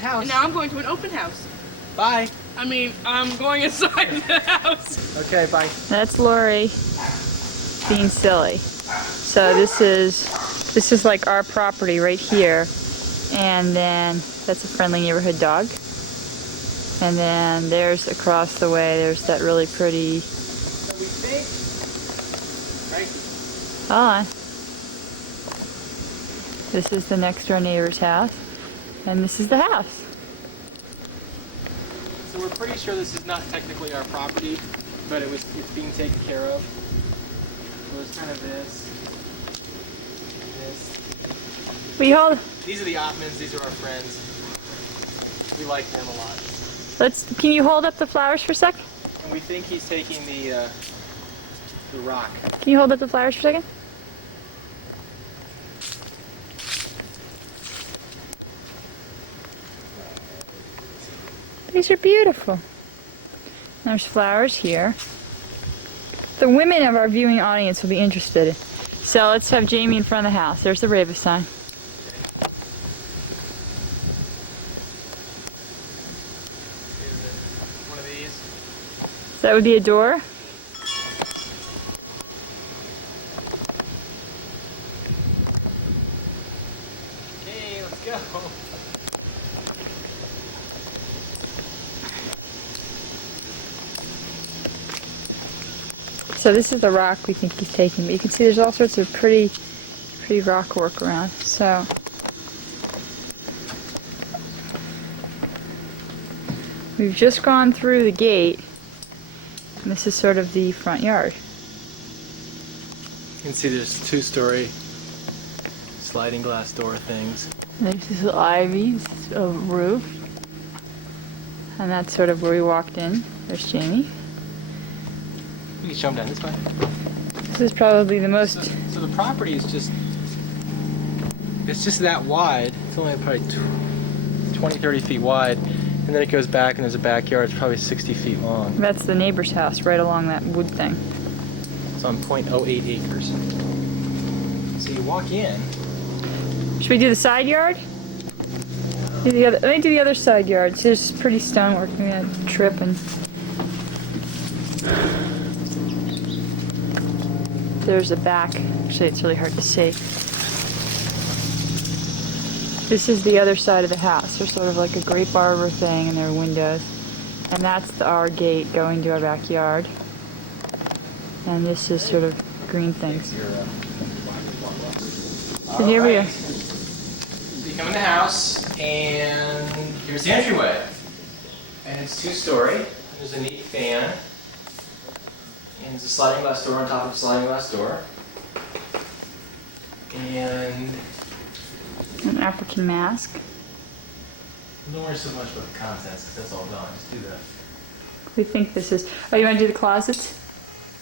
house. And now I'm going to an open house. Bye. I mean, I'm going inside the house. Okay, bye. That's Lori being silly. So this is like our property right here. And then that's a friendly neighborhood dog. And then there's across the way, there's that really pretty... So we think, right? Hold on. This is the next door neighbor's house. And this is the house. So we're pretty sure this is not technically our property, but it's being taken care of. So it's kind of this. Will you hold? These are the Ottmans, these are our friends. We like them a lot. Can you hold up the flowers for a sec? And we think he's taking the rock. Can you hold up the flowers for a second? These are beautiful. There's flowers here. The women of our viewing audience will be interested. So let's have Jamie in front of the house. There's the Raven sign. One of these. So that would be a door. Okay, let's go. So this is the rock we think he's taking, but you can see there's all sorts of pretty rock work around. So we've just gone through the gate, and this is sort of the front yard. You can see there's 2-story sliding glass door things. There's this little ivy, this is a roof, and that's sort of where we walked in. There's Jamie. We can show them down this way. This is probably the most... So the property is just, it's just that wide. It's only probably 20, 30 feet wide. And then it goes back and there's a backyard. It's probably 60 feet long. That's the neighbor's house right along that wood thing. It's on 0.08 acres. So you walk in. Should we do the side yard? Let me do the other side yard. See, there's pretty stonework. We're gonna trip and... There's a back. Actually, it's really hard to see. This is the other side of the house. There's sort of like a grape arbor thing, and there are windows. And that's our gate going to our backyard. And this is sort of green things. So here we are. So you come in the house, and here's the entryway. And it's 2-story. There's a neat fan. And there's a sliding glass door on top of a sliding glass door. And An African mask. don't worry so much about the contents, because that's all gone. Just do that. We think this is... Oh, you want to do the closets?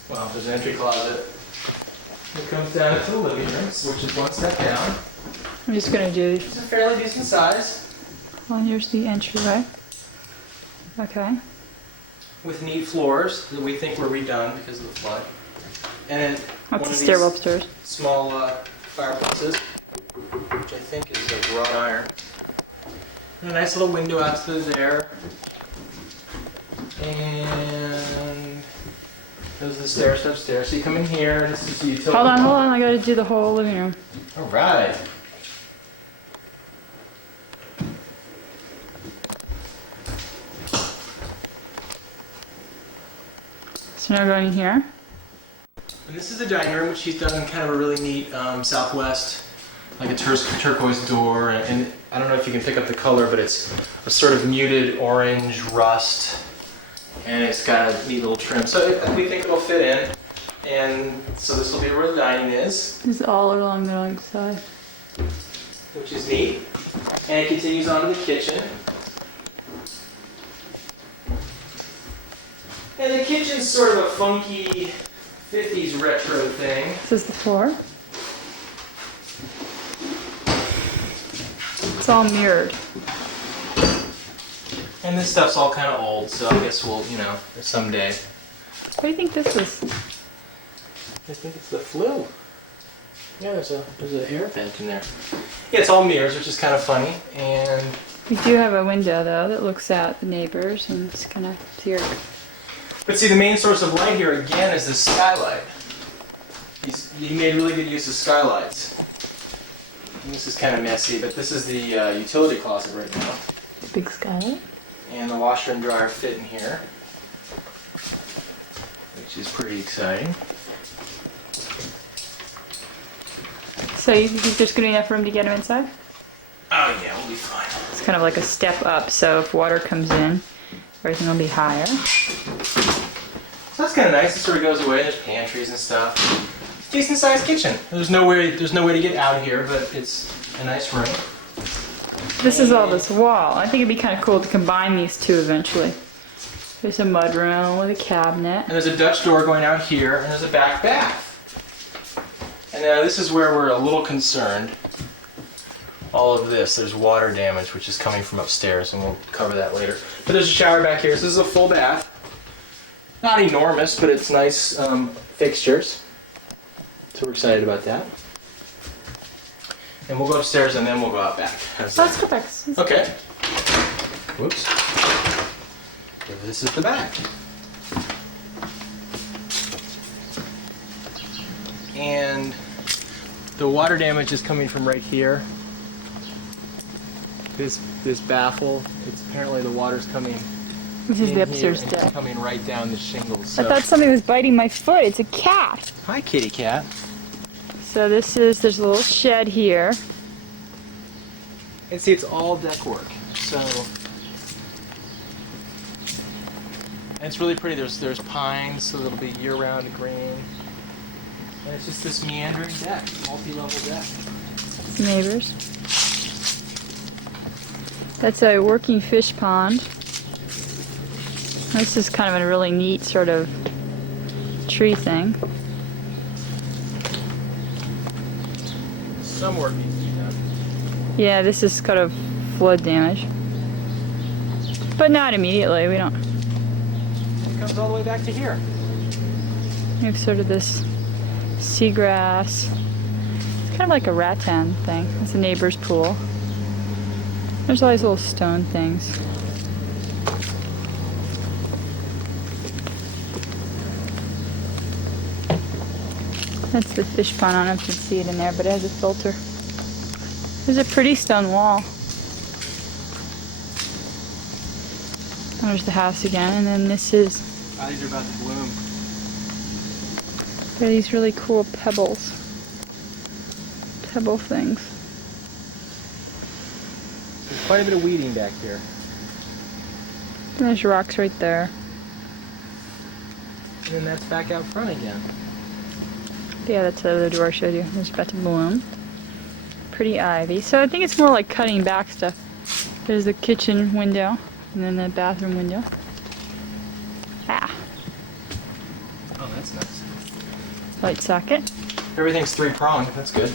Well, there's an entry closet. It comes down to the living room, which is 1 step down. I'm just going to do... It's a fairly decent size. Well, here's the entryway. Okay. With neat floors that we think were redone because of the flood. And then one That's of the stairwell these upstairs. small fireplaces, which I think is a wrought iron. And a nice little window out to there. And those are the stairs upstairs. So you come in here, and this is the utility. Hold on, I gotta do the whole living room. All right. So now we're going in here. And this is the dining room, which he's done kind of a really neat southwest, like a turquoise door. And I don't know if you can pick up the color, but it's a sort of muted orange rust. And it's got a neat little trim. So we think it'll fit in. And so this will be where the dining is, This is all along the wrong side. which is neat. And it continues on to the kitchen. And the kitchen's sort of a funky 50s retro thing. This is the floor. It's all mirrored. And this stuff's all kind of old, so I guess we'll, someday. What do you think this is? I think it's the flue. Yeah, there's an air vent in there. Yeah, it's all mirrors, which is kind of funny. And We do have a window though that looks out the neighbors, and it's kind of clear. But see, the main source of light here again is this skylight. He made really good use of skylights. And this is kind of messy, but this is the utility closet right now. Big skylight. And the washer and dryer fit in here, which is pretty exciting. So you think there's going to be enough room to get them inside? Oh yeah, we'll be fine. It's kind of like a step up, so if water comes in, everything will be higher. So that's kind of nice. It sort of goes away. There's pantries and stuff. Decent sized kitchen. There's no way to get out here, but it's a nice room. This is all this wall. I think it'd be kind of cool to combine these two eventually. There's a mudroom with a cabinet. And there's a Dutch door going out here, and there's a back bath. And now this is where we're a little concerned. All of this, there's water damage, which is coming from upstairs, and we'll cover that later. But there's a shower back here, so this is a full bath. Not enormous, but it's nice fixtures. So we're excited about that. And we'll go upstairs and then we'll go out back. Let's go back. Okay. Whoops. So this is the back. And the water damage is coming from right here. This baffle, it's apparently the water's coming. This is the upstairs and deck. it's coming right down the shingles. I So. thought something was biting my foot. It's a cat. Hi, kitty cat. So there's a little shed here. And see, it's all deck work. So, and it's really pretty. There's pines, so it'll be year-round green. And it's just this meandering deck, multi-level deck. Neighbors. That's a working fish pond. This is kind of a really neat sort of tree thing. Some work needs to be done. Yeah, this is kind of flood damage. But not immediately, we don't. It comes all the way back to here. We have sort of this seagrass. It's kind of like a rattan thing. It's a neighbor's pool. There's all these little stone things. That's the fish pond. I don't know if you can see it in there, but it has a filter. There's a pretty stone wall. There's the house again, and then this is. Oh, these are about to bloom. There are these really cool pebbles. Pebble things. There's quite a bit of weeding back here. And there's rocks right there. And then that's back out front again. Yeah, that's the other door I showed you. It's about to bloom. Pretty ivy. So I think it's more like cutting back stuff. There's the kitchen window, and then the bathroom window. Ah, Oh, that's nice. light socket. Everything's three-pronged. That's good.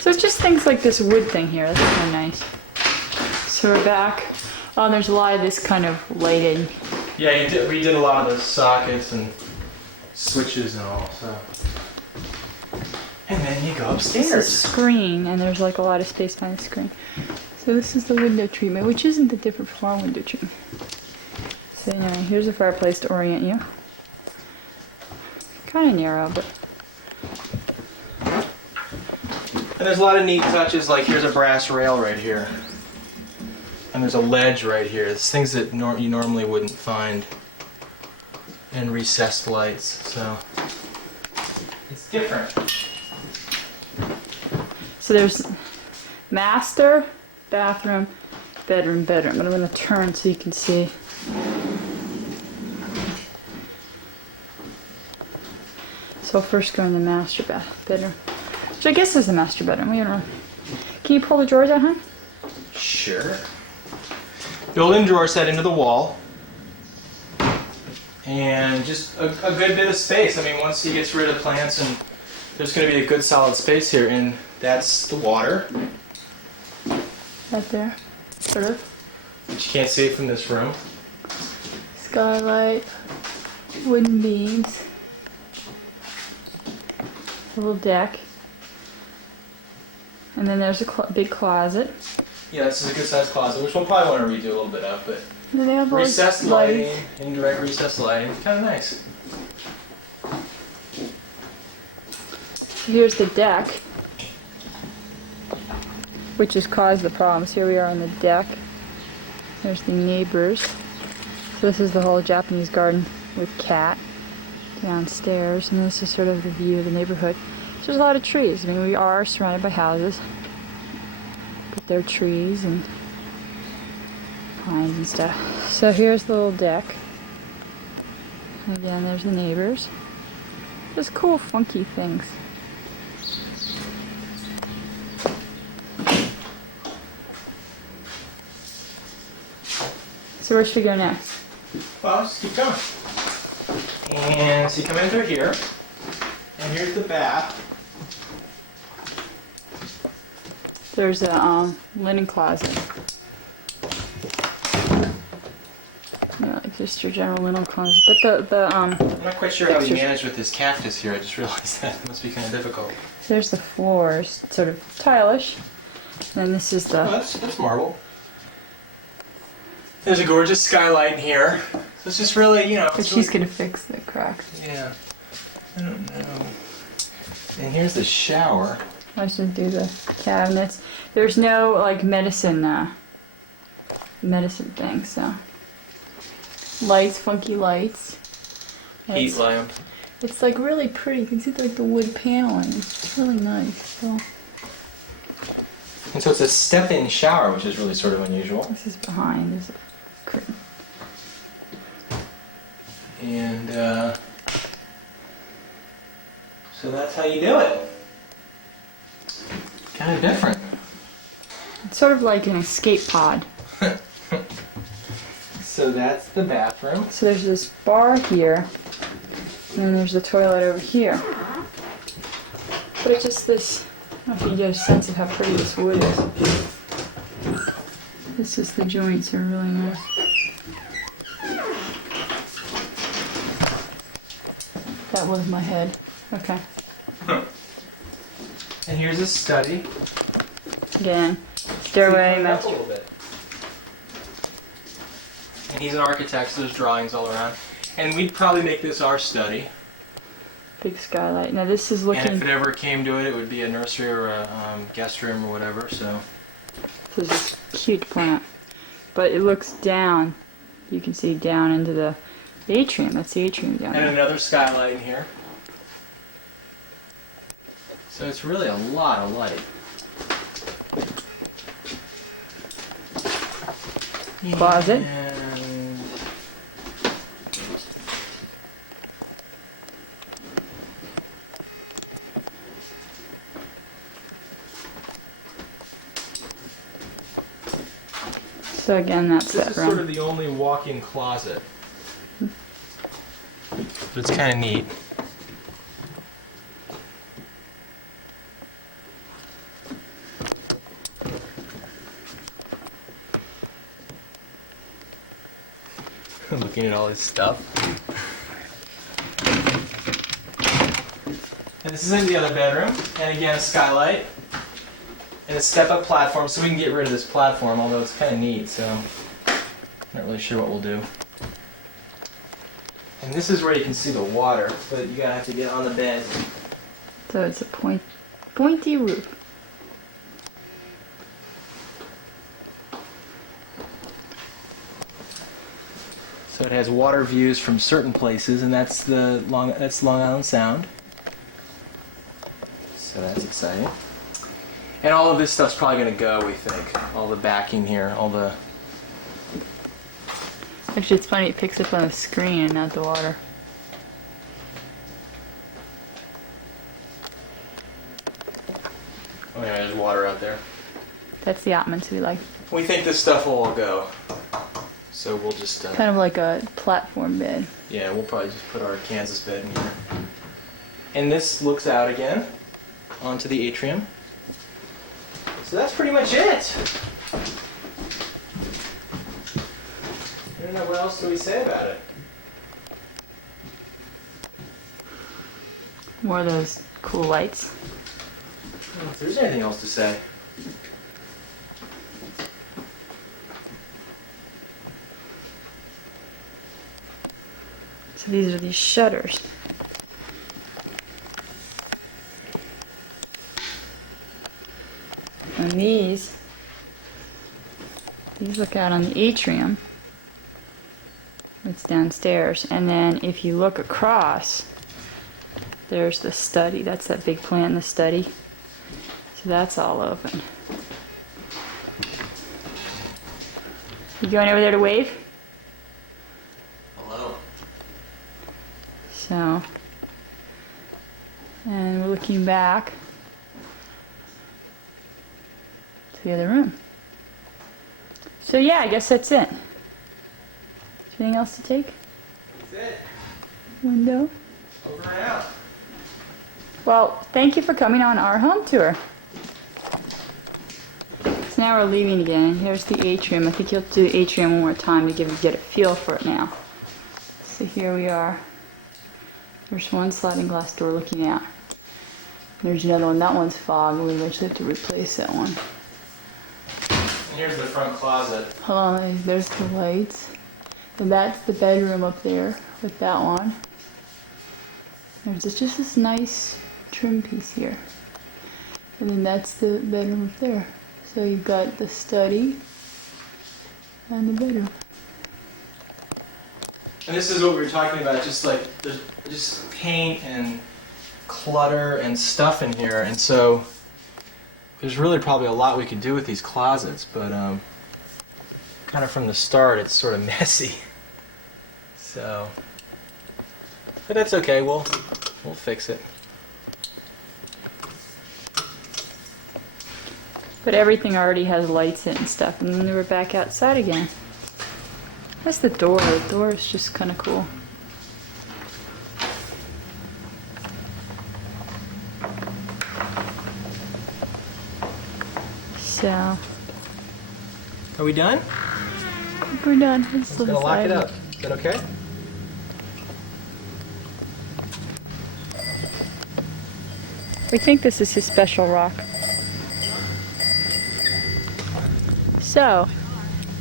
So it's just things like this wood thing here. That's kind of nice. So we're back. Oh, and there's a lot of this kind of lighting. Yeah, we did a lot of the sockets and switches and all, so. And then you go This is upstairs. screen, and there's like a lot of space behind the screen. So this is the window treatment, which isn't that different from our window treatment. So anyway, here's a fireplace to orient you. Kind of narrow, but And there's a lot of neat touches, like here's a brass rail right here. And there's a ledge right here. It's things that you normally wouldn't find in recessed lights, so it's different. so there's master, bathroom, bedroom, bedroom. But I'm going to turn so you can see. So I'll first go in the master bedroom, which I guess is the master bedroom. We don't know. Can you pull the drawers out, hon? Sure. Built-in drawer set into the wall. And just a good bit of space. I mean, once he gets rid of plants, and there's going to be a good solid space here, and that's the water, Right there, sort of. which you can't see from this room. Skylight, wooden beams, a little deck. And then there's a big closet. Yeah, this is a good sized closet, which we'll probably want to redo a little bit of, but And then they have all these recessed lights. lighting, indirect recessed lighting, kind of nice. Here's the deck, which has caused the problems. Here we are on the deck. There's the neighbors. So this is the whole Japanese garden with cat downstairs, and this is sort of the view of the neighborhood. So there's a lot of trees. I mean, we are surrounded by houses, but there are trees and pines and stuff. So here's the little deck. Again, there's the neighbors. Just cool, funky things. So where should we go next? Well, just keep going. And so you come in through here, and here's the bath. There's a linen closet. Yeah, like just your general linen closet. But I'm not quite sure how he Pictures. managed with this cactus here. I just realized that it must be kind of difficult. there's the floors, sort of stylish. And then this is Oh, the that's marble. There's a gorgeous skylight in here. So it's just really, you know. but it's she's really, gonna fix the cracks. Yeah. I don't know. And here's the shower. I should do the cabinets. There's no like medicine thing, so lights, funky lights. Heat It's, lamp. it's like really pretty. You can see like the wood paneling. It's really nice. So And so it's a step-in shower, which is really sort of unusual. this is behind. There's a curtain. And so that's how you do it. Kind of different. It's sort of like an escape pod. So that's the bathroom. So there's this bar here, and then there's the toilet over here. But it's just this, I don't know if you get a sense of how pretty this wood is. This is, the joints are really nice. That was my head. Okay. And here's a study. Again, stairway, Up a master. little bit. And he's an architect, so there's drawings all around. And we'd probably make this our study. Big skylight. Now this is And looking, if it ever came to it, it would be a nursery or a guest room or whatever. So this is cute plant. But it looks down, you can see down into the atrium. That's the atrium down and there. another skylight in here. So it's really a lot of light. Closet. And So again, that's this that is sort room. of the only walk-in closet. But it's kind of neat. Looking at all this stuff. And this is in the other bedroom. And again, a skylight. And a step-up platform, so we can get rid of this platform, although it's kind of neat, so I'm not really sure what we'll do. And this is where you can see the water, but you gotta have to get on the bed. So it's a pointy roof. So it has water views from certain places, and that's Long Island Sound. So that's exciting. And all of this stuff's probably gonna go, we think. All the backing here, all the. Actually, it's funny, it picks up on the screen and not the water. Oh yeah, there's water out there. That's the ottomans we like. We think this stuff will all go. So we'll just. Kind of like a platform bed. Yeah, we'll probably just put our Kansas bed in here. And this looks out again onto the atrium. So that's pretty much it. I don't know what else do we say about it. More of those cool lights. don't know if there's anything else to say. So these are these shutters. And these look out on the atrium. It's downstairs. And then if you look across, there's the study. That's that big plant in the study. So that's all open. You going over there to wave? Hello. So, and we're looking back to the other room. So yeah, I guess that's it. Anything else to take? That's it. Window. Over and out. Well, thank you for coming on our home tour. So now we're leaving again. Here's the atrium. I think you'll have to do the atrium one more time to get a feel for it now. So here we are. There's one sliding glass door looking out. There's another one. That one's fog. We eventually have to replace that one. And here's the front closet. Hold on, there's the lights. And that's the bedroom up there with that one. There's just this nice trim piece here. And then that's the bedroom up there. So you've got the study and the bedroom. And this is what we were talking about, just like there's just paint and clutter and stuff in here, and so there's really probably a lot we could do with these closets, but kind of from the start it's sort of messy. So, but that's okay. We'll fix it. But everything already has lights in and stuff, and then we're back outside again. That's the door. The door is just kind of cool. So, Are we done? I think we're done. Let's Gonna lock it up. Is that okay? We think this is his special rock. So,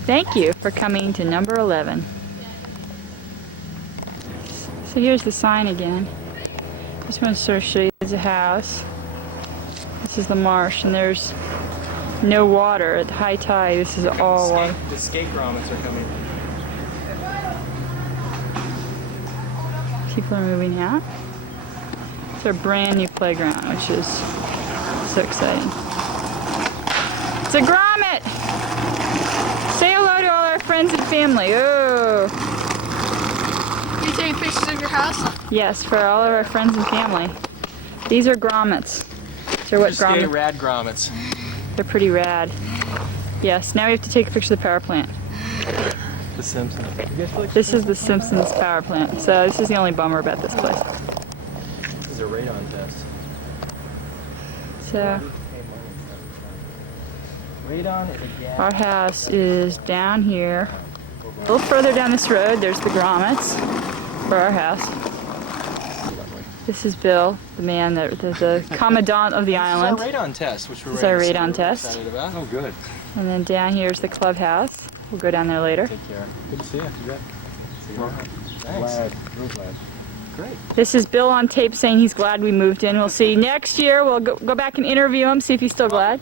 thank you for coming to number 11. So here's the sign again. Just want to sort of show you the house. This is the marsh, and there's no water at high tide. This is all water. The skate grommets are coming. People are moving out. It's our brand new playground, which is so exciting. It's a grommet! Say hello to all our friends and family. Oh! Are you taking pictures of your house? Yes, for all of our friends and family. These are grommets. They're what Skate grommets? rad grommets. They're pretty rad. Yes, now we have to take a picture of the power plant. The Simpsons. You guys feel like This is the Simpsons power plant. So this is the only bummer about this place. this is a radon test. So Radon is a gas. our house is down here. A little further down this road, there's the grommets for our house. This is Bill, the man, the commandant of the island. This is our radon test, which we're This is our ready to see. radon We're test. excited about. Oh, good. And then down here is the clubhouse. We'll go down there later. Take care. Good to see you. You bet. See you around. Thanks. Glad, real glad. Great. This is Bill on tape saying he's glad we moved in. We'll see next year. We'll go back and interview him, see if he's still glad.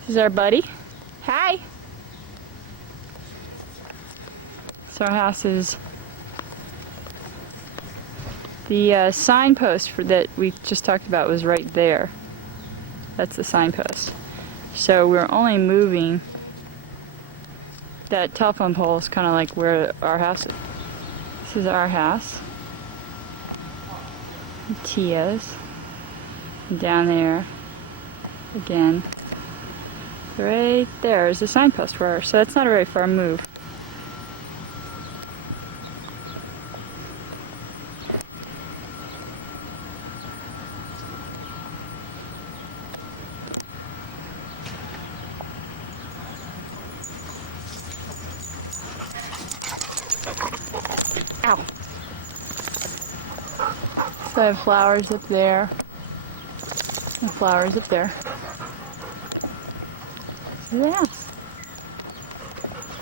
This is our buddy. Hi. So our house is the signpost that we just talked about was right there. That's the signpost. So we're only moving. That telephone pole is kind of like where our house is. This is our house. Tia's. And down there, again, right there is the signpost for her. So that's not a very far move. Ow. So I have flowers up there. And flowers up there. This is the house.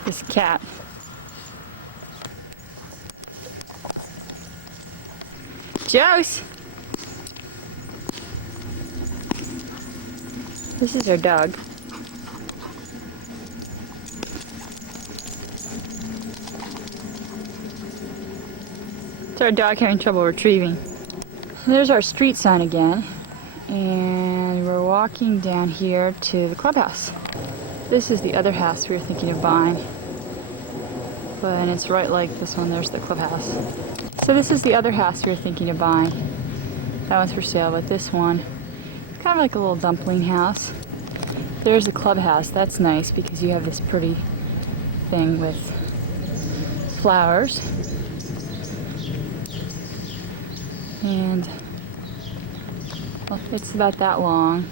This cat. Jose! This is our dog. It's our dog having trouble retrieving. There's our street sign again. And we're walking down here to the clubhouse. This is the other house we were thinking of buying. But it's right like this one, there's the clubhouse. So this is the other house we were thinking of buying. That one's for sale, but this one, kind of like a little dumpling house. There's the clubhouse. That's nice because you have this pretty thing with flowers. And well, it's about that long,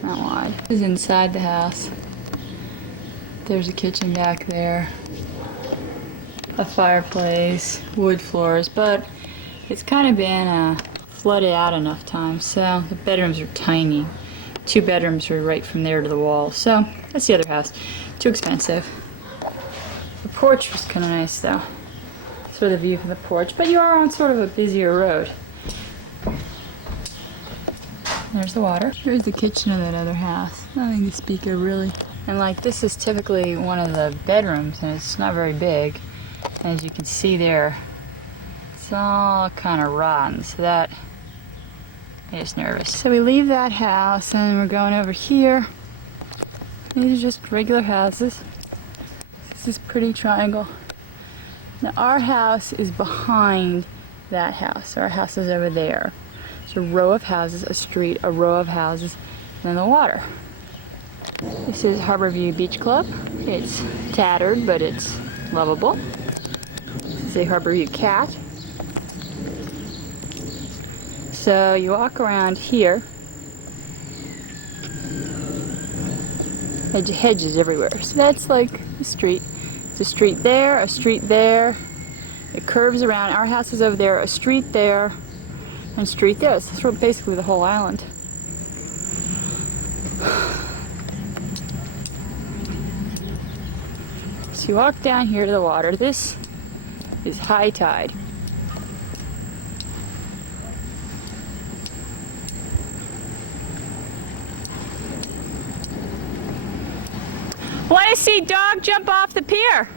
not wide. This is inside the house. There's a kitchen back there, a fireplace, wood floors, but it's kind of been flooded out enough times, so the bedrooms are tiny. 2 bedrooms are right from there to the wall, so that's the other house. Too expensive. The porch was kind of nice though. Sort of the view from the porch, but you are on sort of a busier road. There's the water. Here's the kitchen of that other house. Nothing to speak of really. And like this is typically one of the bedrooms and it's not very big. And as you can see there, it's all kind of rotten, so that is nervous. So we leave that house and we're going over here. These are just regular houses. This is a pretty triangle. Now our house is behind that house. Our house is over there. It's a row of houses, a street, a row of houses, and then the water. This is Harborview Beach Club. It's tattered, but it's lovable. This is a Harborview cat. So you walk around here. Hedges everywhere. So that's like the street. It's a street there, a street there. It curves around. Our house is over there, a street there, and a street there. It's sort of basically the whole island. So you walk down here to the water. This is high tide. Want to see dog jump off the pier?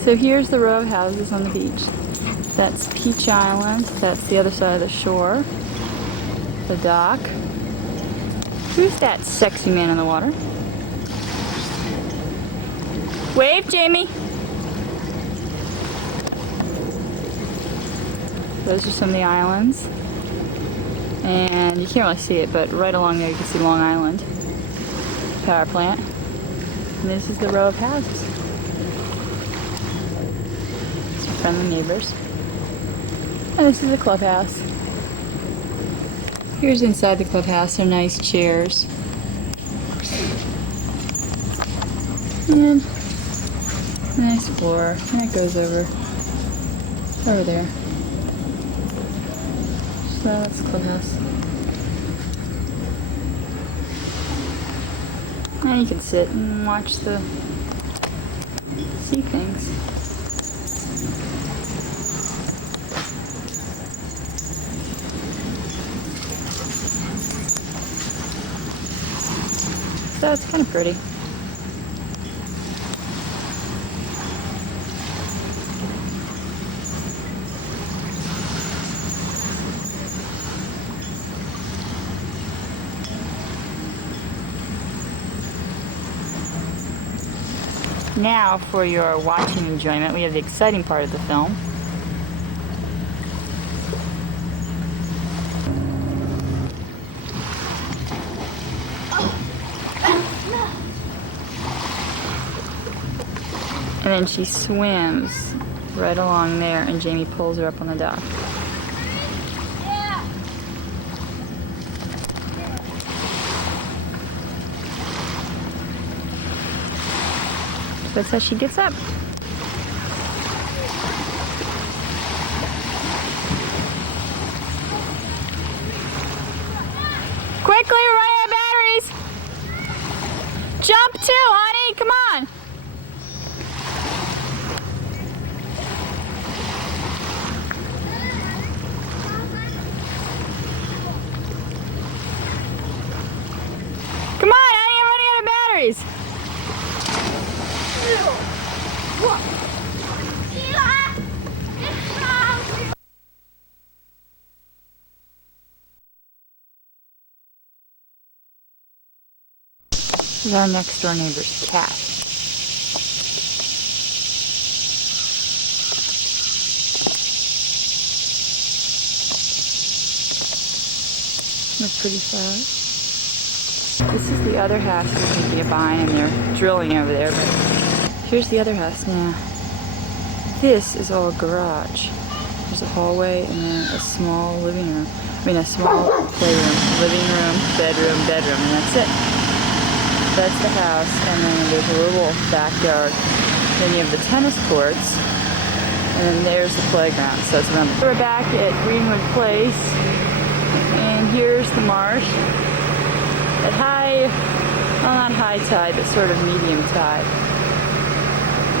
So here's the row of houses on the beach. That's Peach Island. That's the other side of the shore. The dock. Who's that sexy man in the water? Wave, Jamie. Those are some of the islands. And you can't really see it, but right along there you can see Long Island power plant. And this is the row of houses. Some friendly neighbors. And this is the clubhouse. Here's inside the clubhouse. They're nice chairs. And nice floor. And it goes over there. So that's the clubhouse. And you can sit and watch the sea things. So it's kind of pretty. Now, for your watching enjoyment, we have the exciting part of the film. And then she swims right along there, and Jamie pulls her up on the dock. That's how she gets up. Quickly, we're running out of batteries. Jump too, honey. Come on. Come on, honey. I'm running out of batteries. This is our next door neighbor's cat. They're pretty flowers. This is the other house we're thinking of buying, and they're drilling over there. But here's the other house now. This is all garage. There's a hallway and then a small living room. I mean, a small playroom, living room, bedroom, and that's it. That's the house, and then there's a little backyard. Then you have the tennis courts, and then there's the playground. So it's around. We're back at Greenwood Place, and here's the marsh. At high, well, not high tide, but sort of medium tide,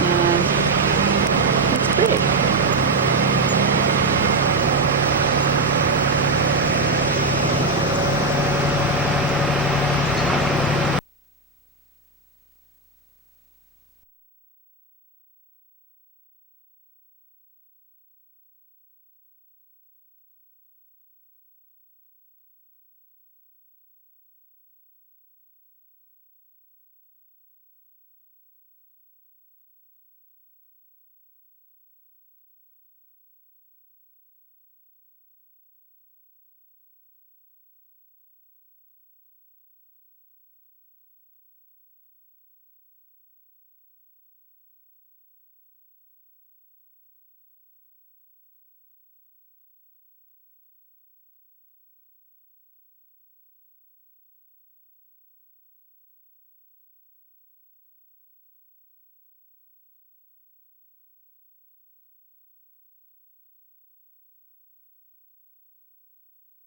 and it's pretty.